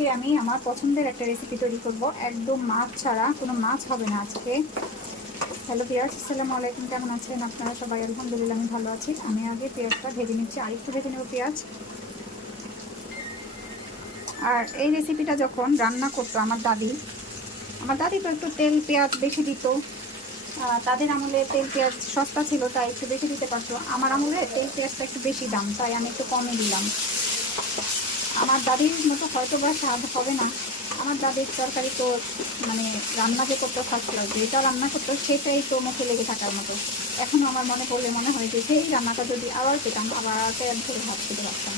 আজকে আমি আমার পছন্দের একটা রেসিপি তৈরি করব, একদম মাছ ছাড়া, কোনো মাছ হবে না আজকে। হ্যালো ভিউয়ার্স, আসসালামু আলাইকুম। কেমন আছেন আপনারা সবাই? আলহামদুলিল্লাহ আমি ভালো আছি। আমি আগে পেঁয়াজটা ভেজে নিচ্ছি, আরেকটু ভেজে নেব পেঁয়াজ। আর এই রেসিপিটা যখন রান্না করতো আমার দাদি তো একটু তেল পেঁয়াজ বেশি দিত। তাদের আমলে তেল পেঁয়াজ সস্তা ছিল, তাই একটু বেশি দিতে পারতো। আমার আমলে তেল পেঁয়াজটা একটু বেশি দাম, তাই আমি একটু কমে দিলাম। আমার দাদির মতো হয়তো বা স্বাদ হবে না। আমার দাদির তরকারি তো মানে রান্না যে করতো ফার্স্ট ক্লাস, যেটা রান্না করতো সেটাই তো মুখে লেগে থাকার মতো। এখনও আমার মনে পড়লে মনে হয় যে সেই রান্নাটা যদি আবার পেতাম, আবার পেট ধরে ভাত খেতে পারতাম।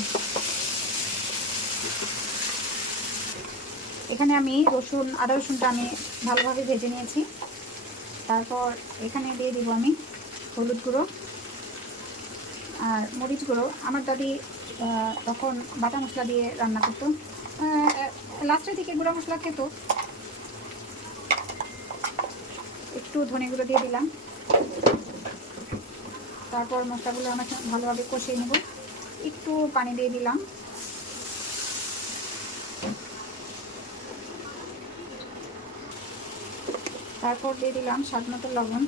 এখানে আমি আদা রসুনটা আমি ভালোভাবে ভেজে নিয়েছি। তারপর এখানে দিয়ে দিব আমি হলুদ গুঁড়ো আর মরিচ গুঁড়ো। আমার দাদি তখন বাটা মশলা দিয়ে রান্না করতো, লাস্টের দিকে গুঁড়া মশলা খেত। একটু ধনে গুঁড়ো দিয়ে দিলাম। তারপর মশলাগুলো আমরা ভালোভাবে কষিয়ে নেব। একটু পানি দিয়ে দিলাম। তারপর দিয়ে দিলাম স্বাদ মতো লবণ।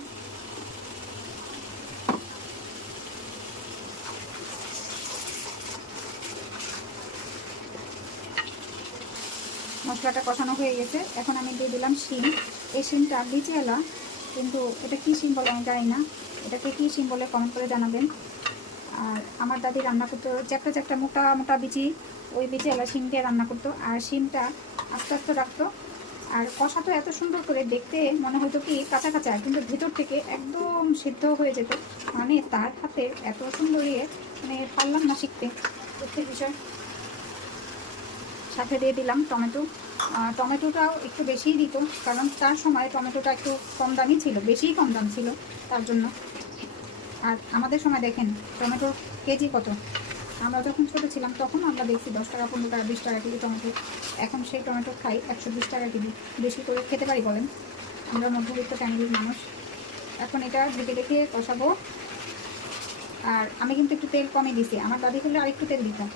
মশলাটা কষানো হয়ে গেছে, এখন আমি দিয়ে দিলাম শিম। এই শিমটা বিচিওয়ালা, কিন্তু এটা কী শিম বলে আমি জানি না। এটাকে কী শিম বলে কমেন্ট করে জানাবেন। আর আমার দাদি রান্না করতো চ্যাপটা চ্যাপটা মোটা মোটা বিচি, ওই বিচিওয়ালা শিম দিয়ে রান্না করতো। আর শিমটা আস্তে আস্তে রাখতো। আর কষা তো এত সুন্দর করে, দেখতে মনে হতো কি কাঁচা কাঁচা, কিন্তু ভেতর থেকে একদম সিদ্ধ হয়ে যেত। মানে তার হাতে এত সুন্দর মানে পারলাম না শিখতে, দুঃখের বিষয়। সাথে দিয়ে দিলাম টমেটো। টমেটোটাও একটু বেশিই দিত, কারণ তার সময় টমেটোটা একটু কম দামি ছিল, বেশিই কম দাম ছিল তার জন্য। আর আমাদের সময় দেখেন টমেটোর কেজি কত। আমরা যখন ছোটো ছিলাম তখন আমরা দেখছি 10 টাকা 15 টাকা 20 টাকা কেজি টমেটো। এখন সেই টমেটো খাই 120 টাকা কেজি। বেশি করে খেতে পারি বলেন? আমরা মধ্যবিত্ত ফ্যামিলির মানুষ। এখন এটা ঢেকে ঢেকে কষাবো। আর আমি কিন্তু একটু তেল কমই দিছি, আমার দাদি করলে আরেকটু তেল দিতাম।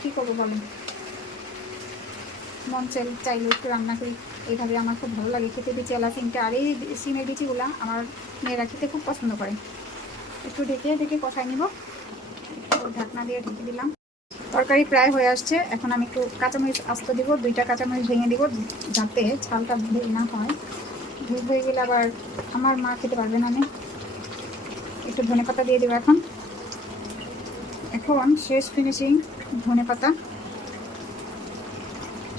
কী করবো বলেন, মন চাইলে একটু রান্না করি এইভাবে। আমার খুব ভালো লাগে খেতে বিচিওয়ালা সিমটা। আর এই সিমের বিচিগুলা আমার মেয়েরা খেতে খুব পছন্দ করে। একটু ঢেকে কষাই নিব। ঢাকনা দিয়ে ঢেকে দিলাম। তরকারি প্রায় হয়ে আসছে। এখন আমি একটু কাঁচামরিচ আস্ত দিব, 2টা কাঁচামরিচ ভেঙে দিব, যাতে ঝালটা ভেঙে না হয়। ভেঙে হয়ে গেলে আবার আমার মা খেতে পারবে না। আমি একটু ধনেপাতা দিয়ে দেবো এখন শেষ ফিনিশিং ধনেপাতা।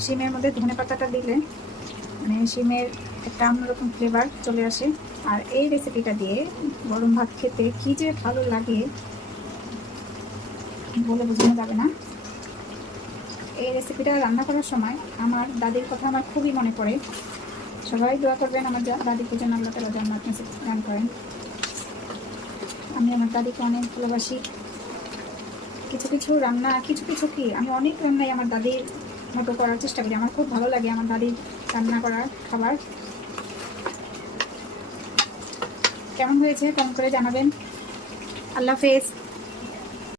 শিমের মধ্যে ধনেপাতাটা দিলে মানে শিমের একটা অন্যরকম ফ্লেভার চলে আসে। আর এই রেসিপিটা দিয়ে গরম ভাত খেতে কী যে ভালো লাগে বলে বোঝানো যাবে না। এই রেসিপিটা রান্না করার সময় আমার দাদির কথা আমার খুবই মনে পড়ে। সবাই দোয়া করবেন আমার দাদিকে যেন আল্লাহ তাআলা জান্নাত নসিব দান করেন। আমি আমার দাদিকে অনেক ভালোবাসি। কিছু রান্না কি আমি অনেক রান্নাই আমার দাদির মতো করার চেষ্টা করি। আমার খুব ভালো লাগে আমার দাদির রান্না করার খাবার। কেমন হয়েছে কমেন্ট করে জানাবেন। আল্লাহ হাফেজ।